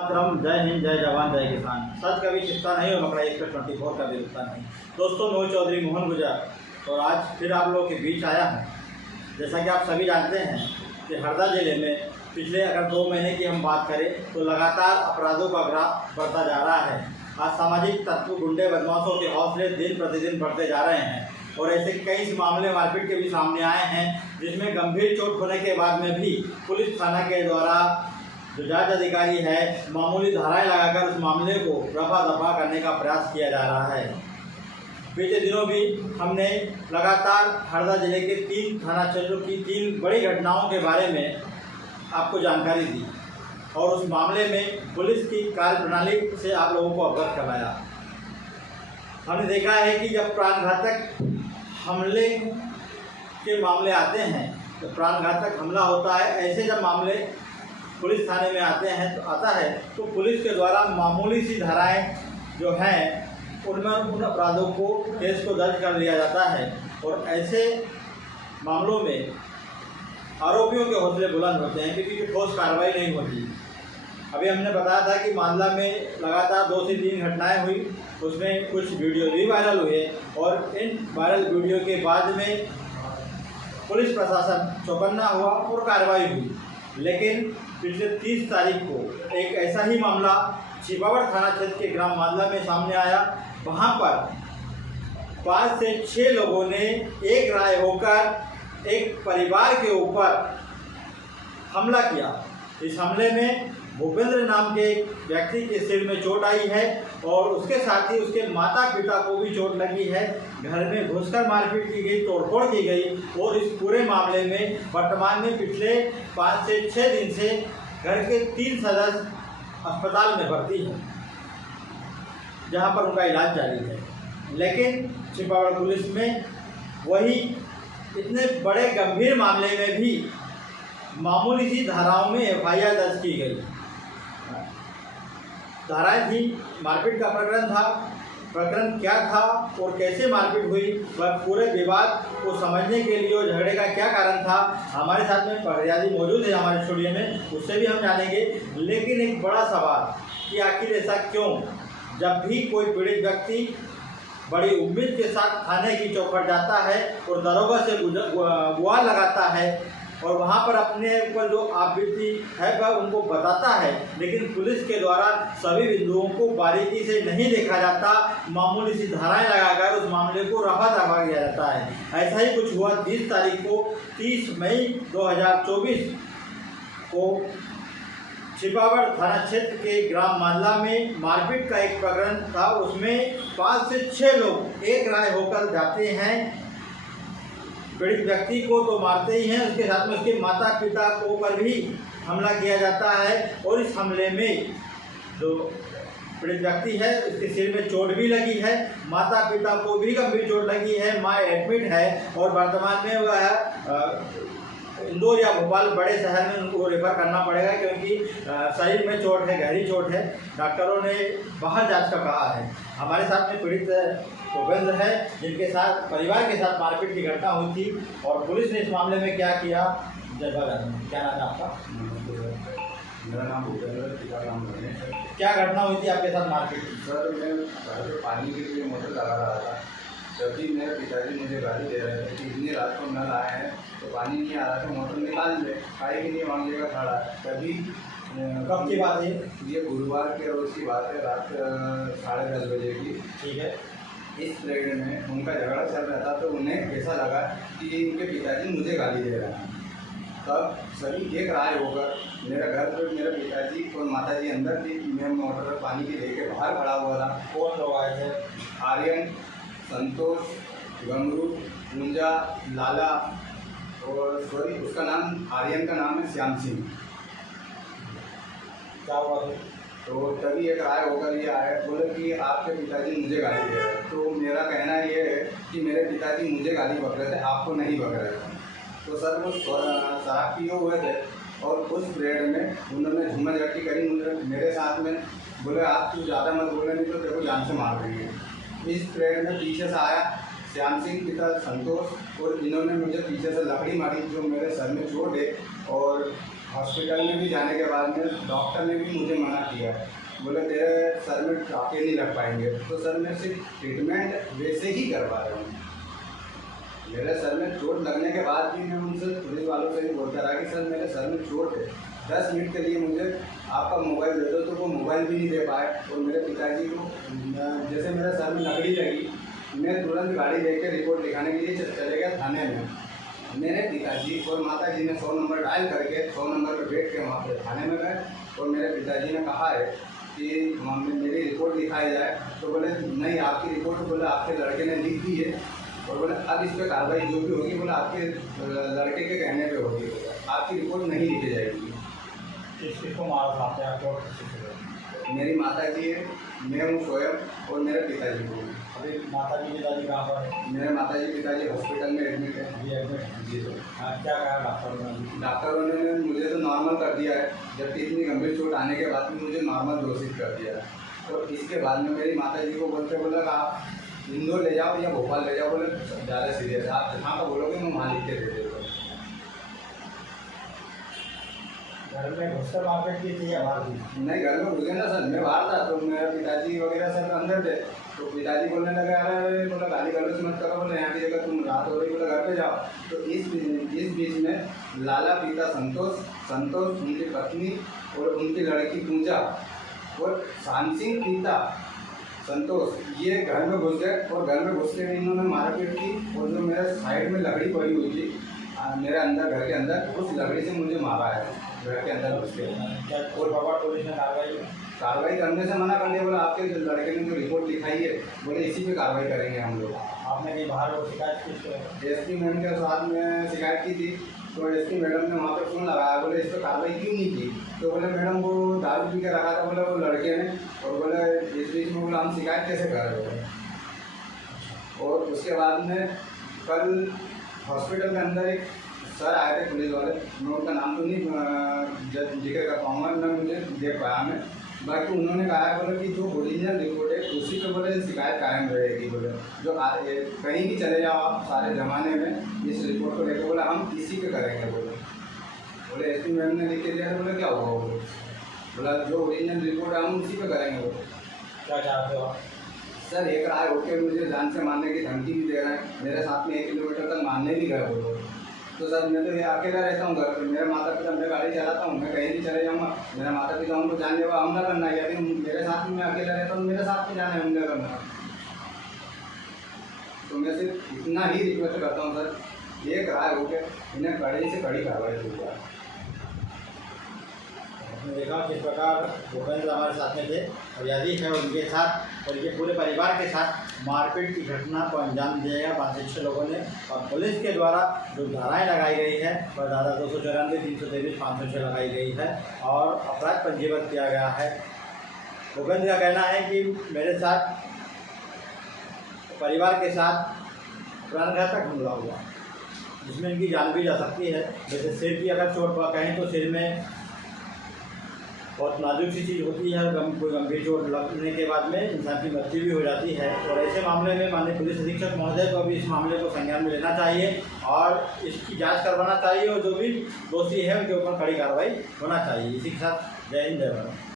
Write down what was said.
मातरम, जय हिंद, जय जवान, जय किसान। सच कभी चिंता नहीं और मकड़ा 124 का भी रुकता नहीं। दोस्तों, मैं चौधरी मोहन गुजर और आज फिर आप लोगों के बीच आया हूँ। जैसा कि आप सभी जानते हैं कि हरदा जिले में पिछले अगर 2 महीने की हम बात करें तो लगातार अपराधों का ग्राफ बढ़ता जा रहा है। आज सामाजिक तत्व गुंडे बदमाशों के हौसले दिन प्रतिदिन बढ़ते जा रहे हैं और ऐसे कई मामले मारपीट के भी सामने आए हैं, जिसमें गंभीर चोट होने के बाद में भी पुलिस थाना के द्वारा जो जांच अधिकारी है मामूली धाराएं लगाकर उस मामले को रफा दफा करने का प्रयास किया जा रहा है। बीते दिनों भी हमने लगातार हरदा जिले के 3 थाना क्षेत्रों की 3 बड़ी घटनाओं के बारे में आपको जानकारी दी और उस मामले में पुलिस की कार्यप्रणाली से आप लोगों को अवगत करवाया। हमने देखा है कि जब प्राणघातक हमले के मामले आते हैं, तो प्राणघातक हमला होता है, ऐसे जब मामले पुलिस थाने में आता है तो पुलिस के द्वारा मामूली सी धाराएं जो हैं उनमें उन अपराधों को केस को दर्ज कर लिया जाता है और ऐसे मामलों में आरोपियों के हौसले बुलंद होते हैं क्योंकि ठोस कार्रवाई नहीं होती। अभी हमने बताया था कि मामला में लगातार 2 से 3 घटनाएं हुई, उसमें कुछ वीडियो भी वायरल हुए और इन वायरल वीडियो के बाद में पुलिस प्रशासन चौकन्ना हुआ और कार्रवाई हुई। लेकिन पिछले 30 तारीख को एक ऐसा ही मामला छिपावड़ थाना क्षेत्र के ग्राम मांदला में सामने आया। वहां पर 5 से 6 लोगों ने एक राय होकर एक परिवार के ऊपर हमला किया। इस हमले में भूपेंद्र नाम के व्यक्ति के सिर में चोट आई है और उसके साथ ही उसके माता पिता को भी चोट लगी है। घर में घुसकर मारपीट की गई, तोड़फोड़ की गई और इस पूरे मामले में वर्तमान में पिछले 5 से 6 दिन से घर के 3 सदस्य अस्पताल में भर्ती हैं, जहां पर उनका इलाज जारी है। लेकिन छिपावड़ पुलिस में वही इतने बड़े गंभीर मामले में भी मामूली सी धाराओं में FIR दर्ज की गई। धाराएं थी, मारपीट का प्रकरण था, प्रकरण क्या था और कैसे मारपीट हुई, वह पूरे विवाद को समझने के लिए और झगड़े का क्या कारण था, हमारे साथ में फरियादी मौजूद है हमारे स्टूडियो में, उससे भी हम जानेंगे। लेकिन एक बड़ा सवाल कि आखिर ऐसा क्यों, जब भी कोई पीड़ित व्यक्ति बड़ी उम्मीद के साथ थाने की चौखट जाता है और दरोगा से गुहार लगाता है और वहाँ पर अपने ऊपर जो आपबीती है वह उनको बताता है, लेकिन पुलिस के द्वारा सभी बिंदुओं को बारीकी से नहीं देखा जाता, मामूली सी धाराएं लगाकर उस मामले को रफा दफा किया जाता है। ऐसा ही कुछ हुआ 30 तारीख को, 30 मई 2024 को छिपावड़ थाना क्षेत्र के ग्राम मांदला में मारपीट का एक प्रकरण था। उसमें 5 से 6 लोग एक राय होकर जाते हैं, पीड़ित व्यक्ति को तो मारते ही हैं, उसके साथ में उसके माता पिता को पर भी हमला किया जाता है और इस हमले में जो पीड़ित व्यक्ति है उसके सिर में चोट भी लगी है, माता पिता को भी गंभीर चोट लगी है, माँ एडमिट है और वर्तमान में वह इंदौर या भोपाल बड़े शहर में उनको रेफर करना पड़ेगा क्योंकि शरीर में चोट है, गहरी चोट है। डॉक्टरों ने बाहर जांच का कहा है। हमारे साथ में पीड़ित भूपेंद्र है, जिनके साथ परिवार के साथ मारपीट की घटना हुई थी और पुलिस ने इस मामले में क्या किया। जय भगवान, क्या नाम है आपका? मेरा नाम भूपेंद्र, पिता नाम गणेश है। क्या घटना हुई थी आपके साथ मारपीट की? सर, मैं घर पे पानी के लिए मोटर लगा रहा था, तभी मेरे पिताजी मुझे गाली दे रहे थे कि इतनी रात को नल आए हैं तो पानी नहीं आ रहा, तो मोटर निकाल ले, खाए कि नहीं मांगेगा खड़ा। तभी कब की बात है ये? गुरुवार के रोज़ की बात है, रात 10:30 बजे की। ठीक है। इस पीरियड में उनका झगड़ा चल रहा था तो उन्हें ऐसा लगा कि इनके पिताजी मुझे गाली दे रहे हैं। तब सभी एक राय होकर मेरे घर पर मेरे पिताजी और माताजी अंदर थी, मैं मोटर पानी की लेके बाहर खड़ा हुआ था। कौन लोग आए थे? आर्यन, संतोष, गमरू, पूंजा, लाला और सॉरी उसका नाम, आर्यन का नाम है श्याम सिंह। क्या हुआ था? तो तभी एक राय होकर ये आए, बोले कि आपके पिताजी मुझे गाली दे रहे हैं। तो मेरा कहना ये है कि मेरे पिताजी मुझे गाली बक रहे थे, आपको नहीं बक रहे थे। तो सर वो शराब पिए हुए थे और उस पीरियड में उन्होंने झूमाझटकी करी मेरे साथ में, बोले आप तू ज़्यादा मत बोले नहीं तो तेरे को जान से मार देंगे। इस पीरियड में पीछे से आया श्याम सिंह, पिता संतोष, और इन्होंने मुझे पीछे से लकड़ी मारी जो मेरे सर में चोट है और हॉस्पिटल में भी जाने के बाद में डॉक्टर ने भी मुझे मना किया, बोले तेरे सर में टाँके नहीं लग पाएंगे। तो सर मैं सिर्फ ट्रीटमेंट वैसे ही करवा रहा हूँ। मेरे सर में चोट लगने के बाद भी मैं उनसे पुलिस वालों से भी बोलता रहा कि सर मेरे सर में चोट है, 10 मिनट के लिए मुझे आपका मोबाइल दे दो, तो वो मोबाइल भी नहीं दे पाए। और मेरे पिताजी को जैसे मेरे सर में लकड़ी लगी, मैं तुरंत गाड़ी लेकर रिपोर्ट लिखाने के लिए चले गया थाने में। मेरे पिताजी और माताजी ने 100 नंबर डायल करके 100 नंबर पर बैठ के वहाँ पे थाने में गए और मेरे पिताजी ने कहा है कि मेरी रिपोर्ट लिखाई जाए। तो बोले नहीं, आपकी रिपोर्ट बोले आपके लड़के ने लिख दी है और बोले अब इस पर कार्रवाई जो भी होगी बोले आपके लड़के के कहने पे होगी, आपकी रिपोर्ट नहीं लिखी जाएगी। किसको मारा था आपने? आपको मेरी माता जी है, मैं हूँ स्वयं और मेरे पिताजी को। अभी माता जी पिताजी कहाँ पर है? मेरे माता जी पिताजी हॉस्पिटल में एडमिट है। जी एडमिट है। जी सर। हाँ, क्या कहा डॉक्टरों ने? डॉक्टरों ने मुझे तो नॉर्मल कर दिया है, जबकि इतनी गंभीर चोट आने के बाद भी मुझे नॉर्मल घोषित कर दिया है। और इसके बाद में मेरी माता जी को बोलते बोला कि आप इंदौर ले जाओ या भोपाल ले जाओ, बोले ज़्यादा सीरियस है, आप जहाँ का बोलोगे मैं वहाँ लिख के दे देगा। घर में घुसकर मारपीट की थी या बाहर की? नहीं, घर में घुसे ना सर, मैं बाहर था तो मेरे पिताजी वगैरह सब अंदर थे। तो पिताजी बोलने लगे अरे बोला गाली गलौज मत करो, बोले यहाँ की जगह तुम रात हो रही, बोला घर पे जाओ। तो इस बीच में लाला पिता संतोष उनकी पत्नी और उनकी लड़की पूजा और शान सिंह पिता संतोष ये घर में घुस गए और घर में घुस के इन्होंने मारपीट की। और जो मेरे साइड में लकड़ी पड़ी हुई थी मेरे अंदर, घर के अंदर, उस लकड़ी से मुझे मारा है घर के अंदर घुस के। क्या और बाबा पुलिस ने कार्रवाई करने से मना कर दिया, बोला आपके लड़के ने जो रिपोर्ट लिखाई है बोले इसी पे कार्रवाई करेंगे हम लोग। आपने कहीं बाहर वो शिकायत की? एसपी मैम के साथ में शिकायत की थी, तो एसपी मैडम ने वहाँ पे फ़ोन लगाया, बोले इस पर कार्रवाई क्यों नहीं की? तो बोले मैडम वो दारू पी के रखा था, बोले वो लड़के ने, और बोले इस बीच में बोला हम शिकायत कैसे कर रहे हैं। और उसके बाद में कल हॉस्पिटल के अंदर एक सर आए थे पुलिस वाले, मैं उनका नाम तो नहीं जिक्र कर पाऊँगा, मैं मुझे देख पाया मैं। बाकी उन्होंने कहा है बोले कि जो ओरिजिनल रिपोर्ट है उसी पे बोले शिकायत कायम रहेगी। बोले जो कहीं भी चले जाओ आप सारे ज़माने में इस रिपोर्ट को लेकर बोला हम इसी पे करेंगे। बोले एसपी मैम ने लिख के दिया, बोले क्या होगा? बोला जो ओरिजिनल रिपोर्ट है हम उसी पे करेंगे। बोले क्या चाहते हो आप? सर एक राय होकर मुझे जान से मारने की धमकी भी दे रहे हैं, मेरे साथ में 1 किलोमीटर तक मारने भी गए बोलो। तो सर मैं तो ये अकेला रहता हूँ घर पर, मेरे माता पिता, मैं गाड़ी चलाता हूँ, मैं कहीं भी चले जाऊँगा, मेरे माता पिता उनको जानलेवा हमला करना है, या फिर मेरे साथ में मैं अकेला रहता हूँ, मेरे साथ में जाना है हमला करना। तो मैं सिर्फ इतना ही रिक्वेस्ट करता हूँ सर, एक राय हो के इन्हें कड़ी से कड़ी कार्रवाई की जाए। आपने देखा किस प्रकार भूपेंद्र हमारे साथ में थे और यदि है उनके साथ और ये पूरे परिवार के साथ मारपीट की घटना को अंजाम दिया गया 5 से 6 लोगों ने। और पुलिस के द्वारा जो धाराएं लगाई गई है वह धारा 294, 323, 506 लगाई गई है और अपराध पंजीबद्ध किया गया है। भूपेंद्र का कहना है कि मेरे साथ परिवार के साथ प्राणघातक हमला हुआ जिसमें इनकी जान भी जा सकती है। जैसे सिर की अगर चोट कहें तो सिर में बहुत नाजुक सी चीज़ होती है, कोई गंभीर चोट लगने के बाद में इंसान की मृत्यु भी हो जाती है। और ऐसे मामले में माननीय पुलिस अधीक्षक महोदय को भी इस मामले को संज्ञान में लेना चाहिए और इसकी जांच करवाना चाहिए और जो भी दोषी है उनके ऊपर कड़ी कार्रवाई होना चाहिए। इसी के साथ जय हिंद, जय भारत।